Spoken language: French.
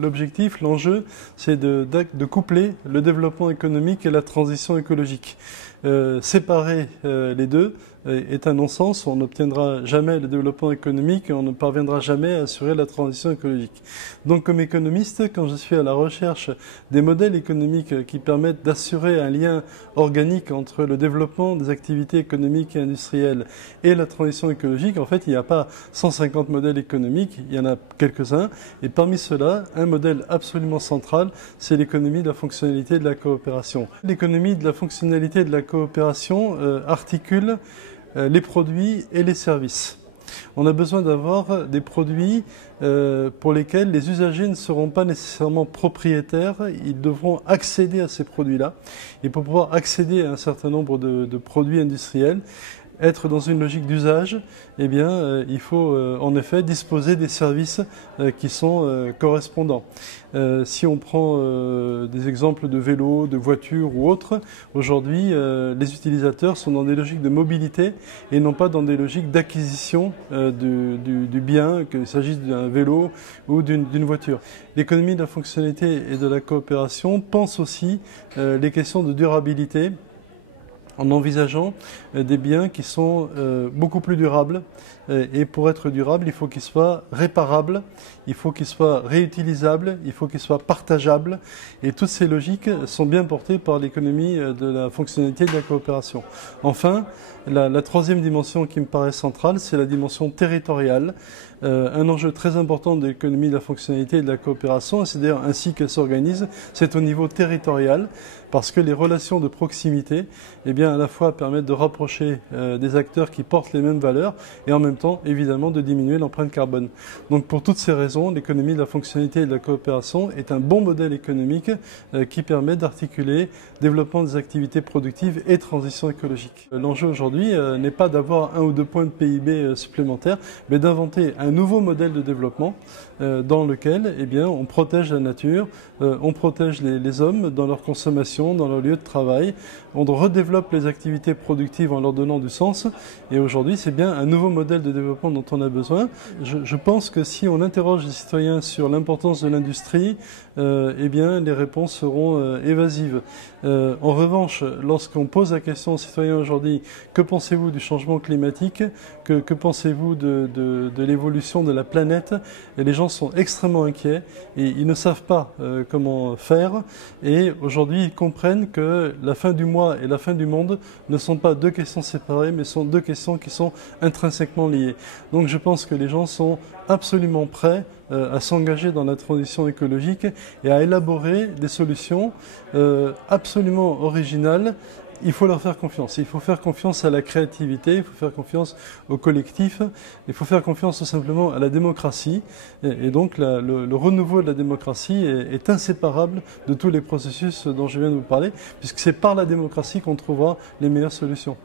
L'objectif, l'enjeu, c'est de coupler le développement économique et la transition écologique. Séparer les deux est un non-sens. On n'obtiendra jamais le développement économique et on ne parviendra jamais à assurer la transition écologique. Donc, comme économiste, quand je suis à la recherche des modèles économiques qui permettent d'assurer un lien organique entre le développement des activités économiques et industrielles et la transition écologique, en fait, il n'y a pas 150 modèles économiques, il y en a quelques-uns. Et parmi ceux-là, un modèle absolument central, c'est l'économie de la fonctionnalité et de la coopération. L'économie de la fonctionnalité et de la coopération articule les produits et les services. On a besoin d'avoir des produits pour lesquels les usagers ne seront pas nécessairement propriétaires, ils devront accéder à ces produits-là. Et pour pouvoir accéder à un certain nombre de produits industriels, être dans une logique d'usage, eh bien, il faut en effet disposer des services qui sont correspondants. Si on prend des exemples de vélos, de voitures ou autres, aujourd'hui, les utilisateurs sont dans des logiques de mobilité et non pas dans des logiques d'acquisition du bien, qu'il s'agisse d'un vélo ou d'une voiture. L'économie de la fonctionnalité et de la coopération pense aussi les questions de durabilité, en envisageant des biens qui sont beaucoup plus durables. Et pour être durable, il faut qu'ils soient réparables, il faut qu'ils soient réutilisables, il faut qu'ils soient partageables. Et toutes ces logiques sont bien portées par l'économie de la fonctionnalité et de la coopération. Enfin, la troisième dimension qui me paraît centrale, c'est la dimension territoriale. Un enjeu très important de l'économie de la fonctionnalité et de la coopération, et c'est d'ailleurs ainsi qu'elle s'organise, c'est au niveau territorial, parce que les relations de proximité, eh bien, à la fois permettent de rapprocher des acteurs qui portent les mêmes valeurs, et en même temps, évidemment, de diminuer l'empreinte carbone. Donc, pour toutes ces raisons, l'économie de la fonctionnalité et de la coopération est un bon modèle économique qui permet d'articuler développement des activités productives et transition écologique. L'enjeu aujourd'hui n'est pas d'avoir 1 ou 2 points de PIB supplémentaires, mais d'inventer un nouveau modèle de développement dans lequel, eh bien, on protège la nature, on protège les hommes dans leur consommation, dans leur lieu de travail, on redéveloppe les activités productives en leur donnant du sens. Et aujourd'hui, c'est bien un nouveau modèle de développement dont on a besoin. Je pense que si on interroge les citoyens sur l'importance de l'industrie, eh bien, les réponses seront évasives. En revanche, lorsqu'on pose la question aux citoyens aujourd'hui, que pensez-vous du changement climatique, que pensez-vous de l'évolution de la planète, et les gens sont extrêmement inquiets et ils ne savent pas comment faire. Et aujourd'hui, ils comprennent que la fin du mois et la fin du monde ne sont pas deux questions séparées, mais sont deux questions qui sont intrinsèquement liées. Donc je pense que les gens sont absolument prêts à s'engager dans la transition écologique et à élaborer des solutions absolument originales. Il faut leur faire confiance. Il faut faire confiance à la créativité, il faut faire confiance au collectif, il faut faire confiance tout simplement à la démocratie. Et donc le renouveau de la démocratie est inséparable de tous les processus dont je viens de vous parler, puisque c'est par la démocratie qu'on trouvera les meilleures solutions.